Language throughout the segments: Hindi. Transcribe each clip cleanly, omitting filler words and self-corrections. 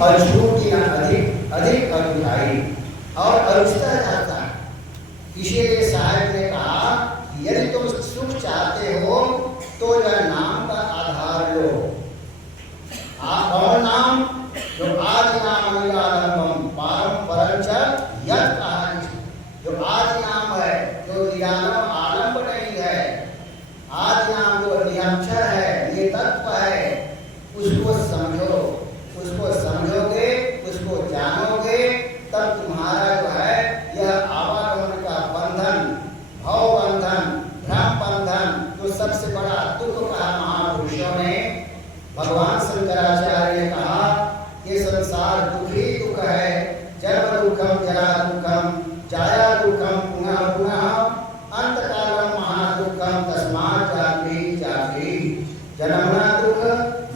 और झूठ की अधिक अधिक अरुझाई और अरुचता जाता है। इसीलिए साहिब ने कहा यदि तुम सुख चाहते हो तो यह नाम का आधार लो। और नाम जो आदि नाम अनिलालंबम पारम परंच यत् कहा, जो आदि नाम है, जो निरालंब आलंब नहीं है, आदि नाम जो निरक्षर है, ये तत्व है, उसको समझो। उसको समझोगे, उसको जानोगे, तब तुम्हारा जो है यह आवागमन का बंधन, भव बंधन, भ्रम बंधन, जो सबसे बड़ा दुख कहा महापुरुषों ने, भगवान शंकराचार्य ने कहा ये संसार दुख ही दुख है। जन्म दुखम, जरा दुखम, जाया दुखम, पुनः पुनः, अंत कालम महादुखम, तस्मात् जागृहि जागृहि। जन्मना दुख,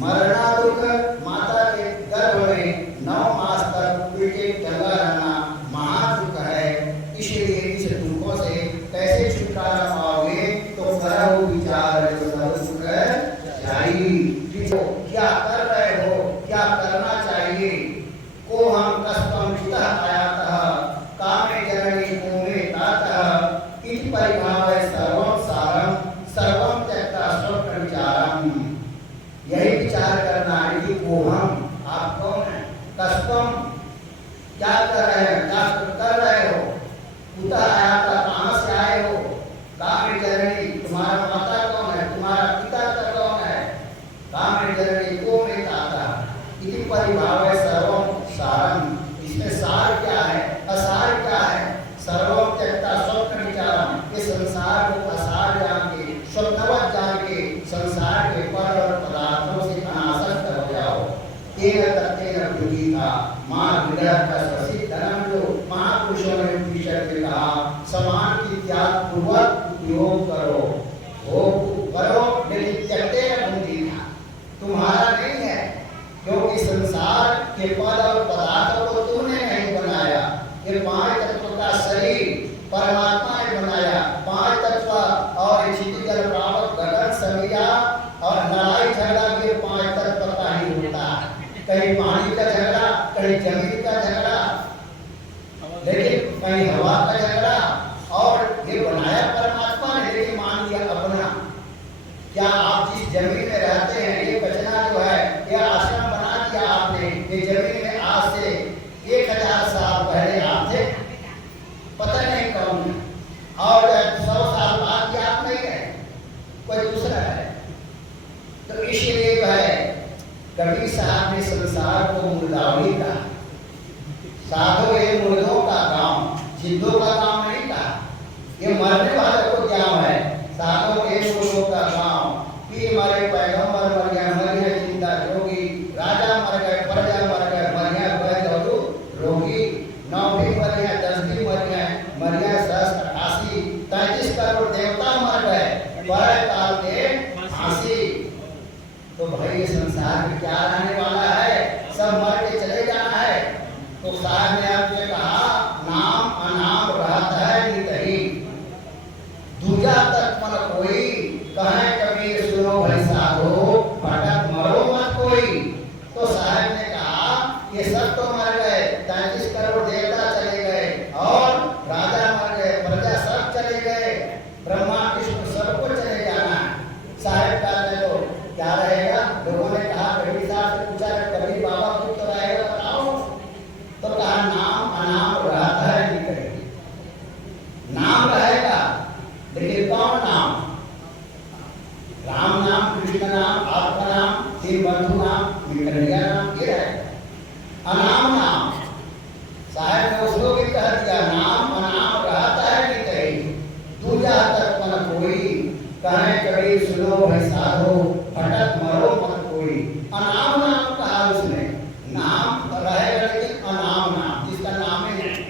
मरना दुख, माता के गर्भ में 9 मास तक उल्टे टंगा रहना महादुख है। इसलिए इस दुखों से कैसे छुटकारा पाओगे? तो करो विचार जो सब सुख जाई। क्या कर रहे हो, क्या करना चाहिए? को हम कष्टम चितः आयातः कामे जननी कोमे तातः इति परिभावय सर्वं सारं सर्वं त्यक्ता स्वप्न विचारम। यही विचार करना है कि को हम, आप कौन है? कष्टम क्या कर रहे हैं, क्या कर रहे हो? कुतः आयातः कहाँ से आए हो? कामे जननी तुम्हारा माता कौन है, तुम्हारा पिता कौन है? कामे जननी कोमे तातः इति परिभावय सर्वं सारम। इसमें सार क्या है, असार क्या है? सर्वं त्यक्ता स्वप्न विचारम। इस संसार को असार जान के, स्वप्नवत जान के, संसार के पद और पदार्थों से अनासक्त हो जाओ। तेन तत्तेन बुद्धिता मां विद्या का प्रसिद्ध धर्म, जो महापुरुषों ने उपनिषद में कहा, समान की त्याग पूर्वक उपयोग करो। वो करो लेकिन त्यक्तेन बुद्धिता, तुम्हारा नहीं है, क्योंकि संसार के पद और पदार्थों को तुमने नहीं बनाया। ये 5 तत्व का शरीर परमात्मा ने बनाया। 5 तत्व और क्षितिज जल प्रावत गगन समिया और लड़ाई झगड़ा भी 5 तत्व का ही होता है। कहीं पानी का झगड़ा, कहीं जमीन का झगड़ा, लेकिन कहीं हवा का झगड़ा, और ये बनाया परमात्मा ने, लेकिन मान लिया अपना। क्या आप जिस जमीन में रहते हैं, ये बचना जो है, ये आश्रम बना दिया आपने, ये जमीन में आज से 1000 साल पहले आप थे, पता नहीं कौन है, और 100 साल बाद भी आप नहीं है, कोई दूसरा है। तो इसलिए जो है कबीर साहब ने संसार को मुर्दावली कहा। साधो ये मुर्दों का गांव, जिंदों का गांव नहीं कहा। ये मरने वालों को क्या है? साधो ये मुर्दों का गांव, पीर मरे, पैगंबर मर गया, मर गया जिंदा जोगी, राजा मर गए, प्रजा मर गए, मर गया बैधु रोगी, 9 भी मर गया, 10 भी मर गए, मर गया 88, 33 करोड़ देवता मर गए, बड़े काल के फांसी। तो भाई ये संसार में क्या रहने वाला है? सब मर के चले जाना है। तो साहब ने आपसे कहा नाम अनाम रहता है नितही, दूजा तक मन कोई, कहे कबीर सुनो भाई साधो, भटक मरो मत कोई। तो साहब ने कहा ये सब तो मर गए, 33 करोड़ देवता चले गए, और राजा मर गए, प्रजा सब चले गए, ब्रह्मा विष्णु सबको चले जाना है। साहब कहते तो क्या रहेगा? लोगों ने कहा, कबीर साहब से पूछा कबीर बाबा कुछ तो रहेगा बताओ। तो कहा नाम अनाम रहता है निकलेगी, नाम रहेगा, लेकिन कौन नाम? राम नाम, कृष्ण नाम, आपका नाम, तीन बंधु नाम, मित्रलिया नाम, ये रहेगा। अनाम नाम साहब ने उसको भी कह दिया, नाम अनाम रहता है निकलेगी, दूजा तक मन कोई, कहे कबीर सुनो भाई साधो, भटक मरो मत कोई। अनाम नाम कहा उसने, नाम रहेगा लेकिन अनाम नाम, जिसका नाम ही नहीं,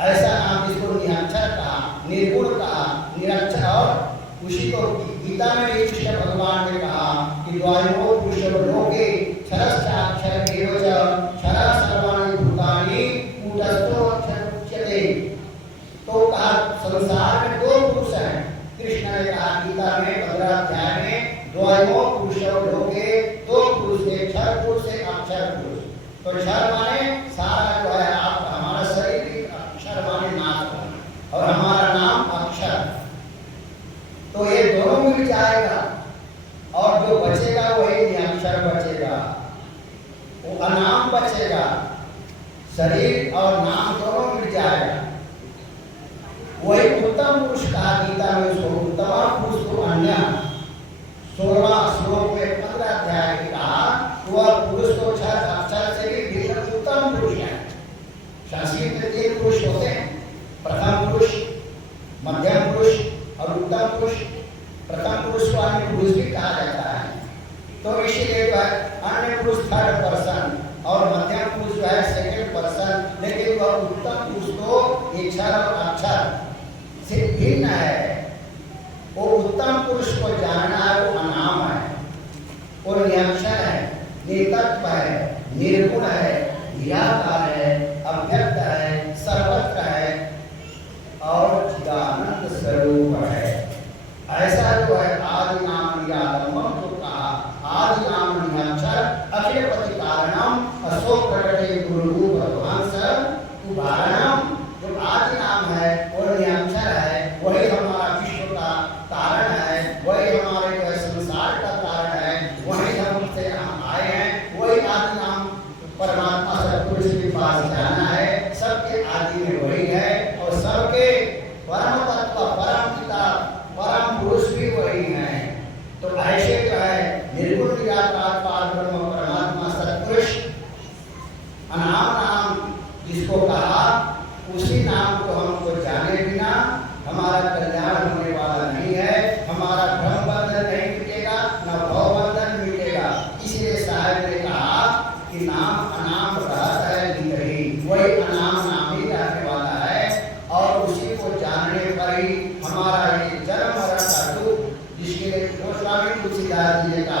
ऐसा नाम जिसको निरक्षर कहा, निर्गुण कहा, निरक्षर। और उसी को गीता में भी कृष्ण भगवान ने कहा कि द्वैमो पुरुषो लोके क्षरश्चाक्षर एव च क्षरः तो क्षर माने सारा जो है आप हमारा शरीर भी अक्षर माने नाम और हमारा नाम अक्षर, तो ये दोनों मिल जाएगा और जो बचेगा वही निरक्षर बचेगा, वो अनाम बचेगा। शरीर और नाम दोनों मिल जाएगा, वही उत्तम पुरुष कहा गीता में उसको। उत्तम पुरुष को अन्य 16 श्लोक में 15 अध्याय में कहा वह पुरुष तो अक्षर से भी भिन्न उत्तम पुरुष है। संस्कृत में 3 पुरुष होते हैं, प्रथम पुरुष, मध्यम पुरुष और उत्तम पुरुष। प्रथम पुरुष को अन्य पुरुष भी कहा जाता है, तो इसीलिए अन्य पुरुष थर्ड पर्सन और मध्यम पुरुष जो है सेकंड पर्सन, लेकिन वह उत्तम पुरुष तो अक्षर और अक्षर से भिन्न है। वो उत्तम पुरुष को जानना है, वो अनाम है, वो निरक्षर है, नितत्व है, निर्गुण है, निराकार है, अव्यक्त है, सर्वत्र है और चिदानंद स्वरूप है। ऐसा जो है आदि नाम निरालंबम जो कहा, आदि नाम निरक्षर अखिलपति कारणम असो प्रकटे गुरुरूप ध्वंस उदाहरणम। जो आदि नाम है वो निरक्षर है, वही हमारा विश्व का कारण है, वही हमारे जो संसार का कारण है, वही हमसे हम आए हैं, वही आदि नाम परमात्मा सतपुरुष के पास जाना है। सबके आदि में वही है और सबके परम तत्व, परम पिता, परम पुरुष भी वही है। तो ऐसे जो है निर्गुण निराकार पार ब्रह्म परमात्मा सतपुरुष अनाम नाम जिसको कहा, उसी नाम को हमको जाने बिना हमारा कल्याण होने वाला नहीं है। हमारा भ्रम बंधन नहीं मिटेगा, न भव बंधन मिटेगा। इसलिए साहब ने कहा कि नाम अनाम रहता है नहीं, वही अनाम नाम ही रहने वाला है और उसी को जानने पर ही हमारा ये जन्म मरण का दुख, जिसके गोस्वामी तुलसीदास जी ने कहा